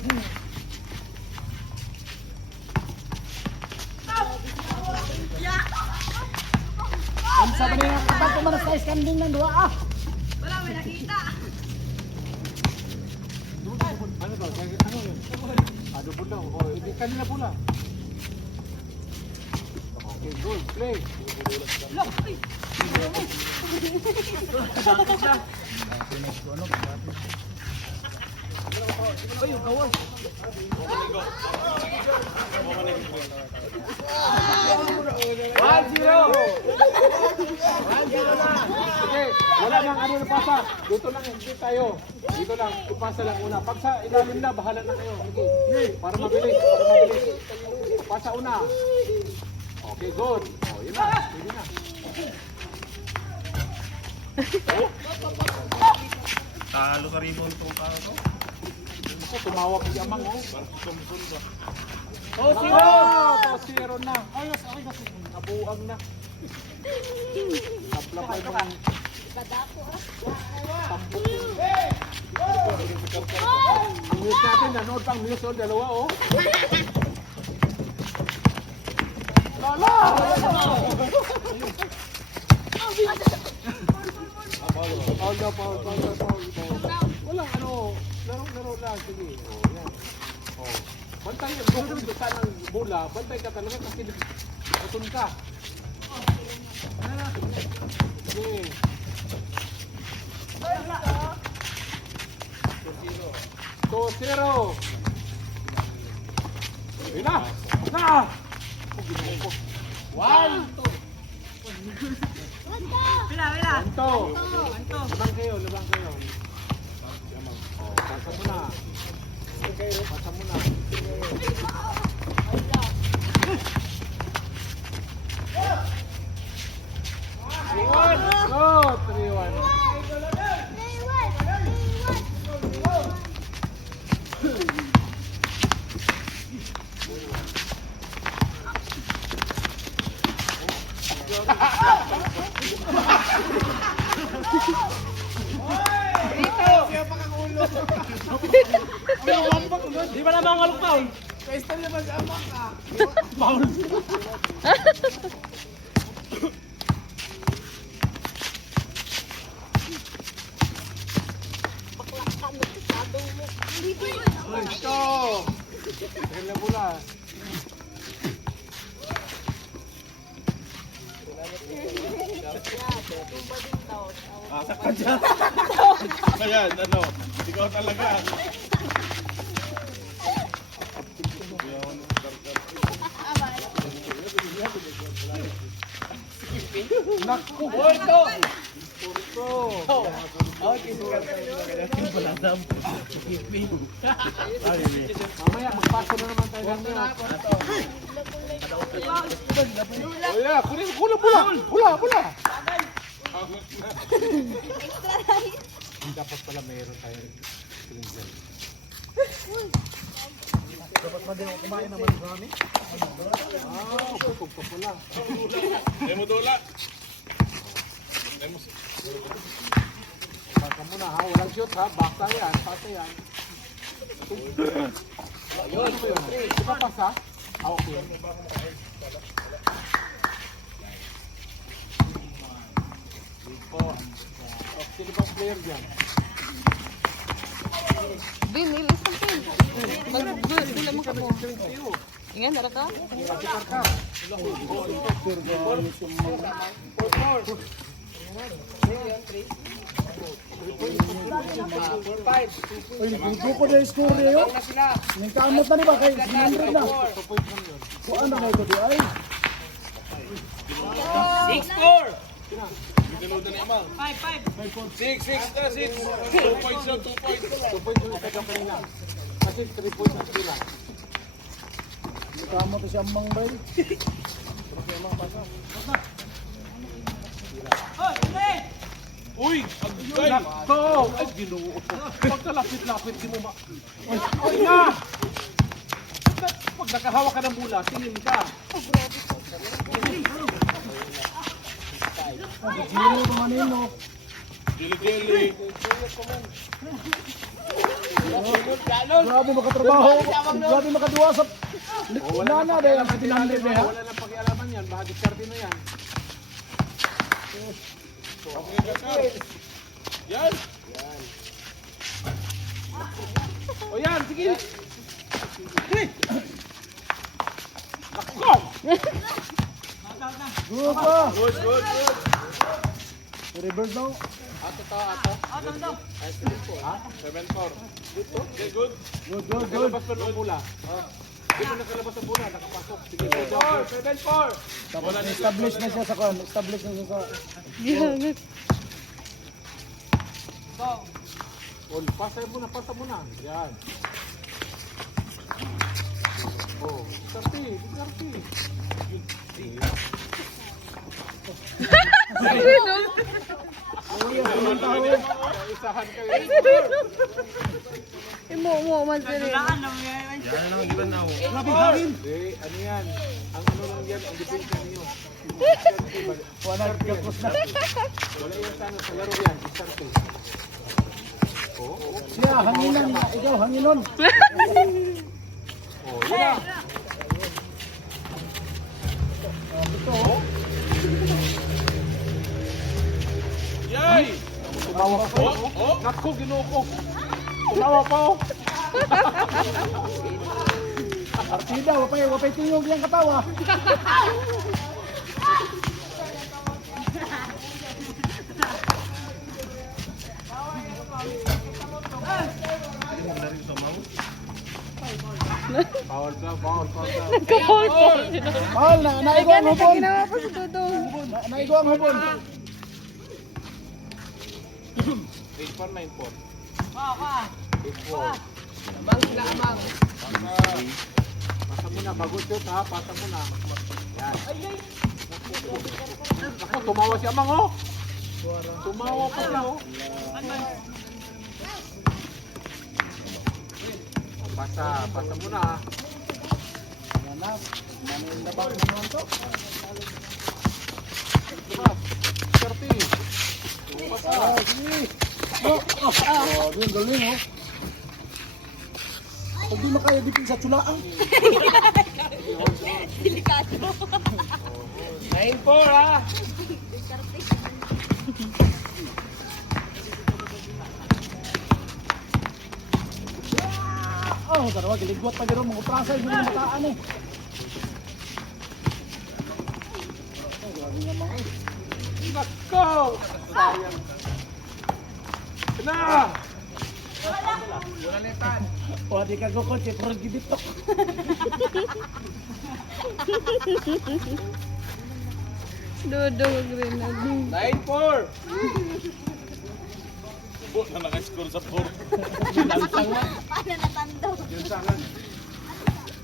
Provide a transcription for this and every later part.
Ang sabi niya, kapag kumanas tayo skanding ng dua ah. Wala, may nakita. Ano ba? Ano yun? Ano pula? O, hindi kanina pula. Okay, good. Play. Look, ay. Ay, yung kawas. 1-0 na. Sige, wala nang ano na pasa. Dito lang, hindi tayo. Dito lang, ipasa lang una. Pag sa ilalim na, bahala na kayo. Sige, para mabilis, para mabilis. Pasa una. Okay, good. Oh, yun na. Pwede na. Talo ka rin itong tao to. Ako, tumawag si Amang, oh. Oh, zero! Oh, 0 na. Ayos, okay kasi. Nabuang na. Naplapay mo ang tampok. Ang mute natin, nanood pang mute, oh, dalawa, oh. Lala! Paul. Walang ano, laro lang, sige. Oh, yan. Oh. Bantay, kung gusto ka ng bola, bantay ka talaga kasi utun ka. Sige. 2-0. Ayun na! Na! One! Pila, pila. Anto! Labang kayo. Oh, pasa mo na. Pasa mo na. Go! 3-1. Di ba naman ngalok Paul? Pesta naman sa amak ka. Paul. Ito! Kailan mo na? Asak ka dyan. Ayan, ano, ikaw talaga. Naku! Porto! Mamaya, magpaso na naman tayo ng mga. Oh yeah, pula! Dapat pala mayroon tayo cleanser. Dapat pa din ako kumain ng marami. Pupog pa pala. Demo dola. Baka muna ha, walang shoot ha, basta yan, pasa yan. Ayun, di ba pasa? Ah, okay. Sino bang player dyan? Bin, ilis ang pin. Bila mo ka po. Ingan, dara ka? Pakikar ka. Uy, nagbugo ko na yung score niya yun. Yung kamot na diba? Kaya 100 na. Kung ano nga ito di ay. 6-4. Dinudan ni Amal. 5-5. 6 na 6. 2 points na 2 points. 2 points yung ikaw kanina. Kasi 3 points ang sila. Yung kamot na siya mang bay. Oh, hindi. Uy! Agay! Nako! Ay, ginoo. Pagkalapit-lapit, di mo ma... Ay na! Pag nakahawak ka ng bola, tingin ka. Zero naman yun, no? Dili-dili. Grabe makatrabaho. Grabe makaduwa sa nana dahil ang pinandir niya. Wala nang pakialaman yan. Baka diskarte na yan. Yan. O yan, sige. Good pa. Good, good, good. Reverse daw. Ato to, ato. Ay, 7-4. Okay, good. Good, good, good. Nakalabas pa ng pula. Hindi mo nakalabas ang pula, nakapasok. Sige, 7-4. Tapos establish na siya sa kwan. Establish na siya sa... Gihangat. O, pasa mo na. Yan. Oh, diskarte. Isahan kayo. Imo man sila. Dulaan lang yan. Grabe hangin. Hindi, ano yan? Ang ano lang yan, ang depensa niyo. Wala nagkakos na. Wala yan sana sa laro yan, diskarte. Siya, hanginan. Ikaw, hanginon. Oh, yun na. Yay! Tumawa pa. Naku, ginuko. Tumawa pa oh. Partida, wapay tingog yung katawa. Bawal ka, bawal ka. Nagka-foul po sila. Mahal na, naigo ang hubon. Ginawa pa si Dudong. Naigo ang hubon. 8-4-9-4. Ka. 8-4. Pasa mo na, bago shoot ha, pasa mo na. Yan. Naku, tumawa si Amang oh. Tumawa pa siya oh. Pasa mo na. Nabang naman to. Diba? Diskarte. Pasa. Sige. Oh, doon galing oh. Pag di makaya dipin sa tsulaan. 9-4 ha. Oh, dalawa giligwat pa gero mga prasa yung mga mataan eh. Oh, grabe naman eh. Nako! Sayang. Na! O, di ka gukot, si Prod gibitok. Dudong grenade. 9-4! Bu, na naka-score sa 4. Yun sana.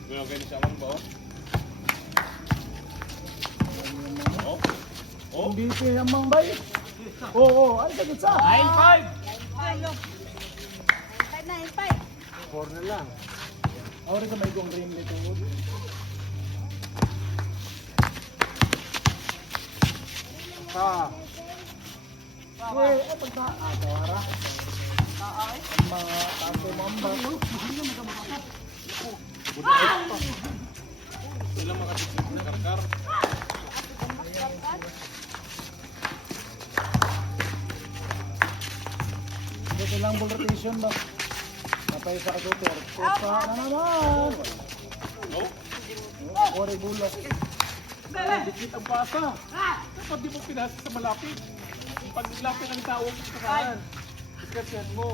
Well, okay na siya man ba? Oh? Hindi pa yung mga bay. Oo, ay sagit sa. 9-5. 4 na lang. Ako rin ka may gong rim nito. Ha. Eh, pagka, tawara. Mga taso mamba. Sila makatisip na karkar. Dito lang ball rotation ba? Napay sa kagutor. Puta na naman. No? Ore bulak. Dikit ang pasa. Dapat di mo pinasa sa malapit. Pag lapit ang tao sa kanan. Discussion mo.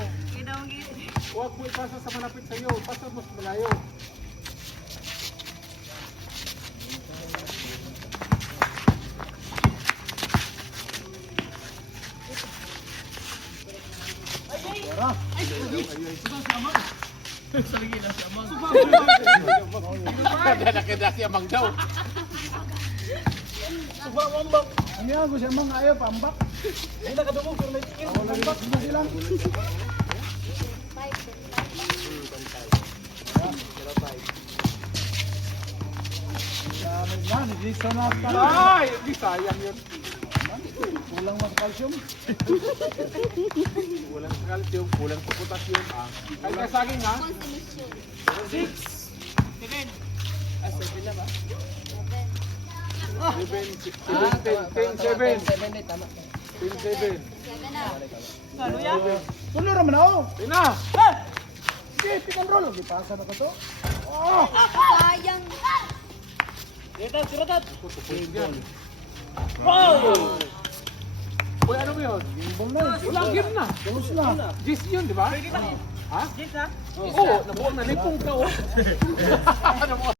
Huwag mo ipasa sa malapit sa'yo. Pasa mas malayo. Tara. Kada nakita si Amang daw. Suba mamba. Ano yan? Gusto siya mga ayaw pambak. Ay nakadumog pero may tingin. Pambak na silang. Yan, nag-lista na. Ay! Di sayang yun. Kulang mga calcium. Kulang sa calcium, kulang sa potassium. Kahit ka saging ha? 7. Ah, 7 na ba? 10-7. Ano yan? Tulo naman ako. Tina! Sige, pick and roll. Ipasa na ko to. Sayang. Tiratat, tiratat. Yan. Wow! Uy, ano ba yun? Gimbong na eh. Wala, game na. Tulos na. Gis yun, di ba? Ha? Jit ha? Oo, nabuo na. Lipong ka, oh. Nabuo.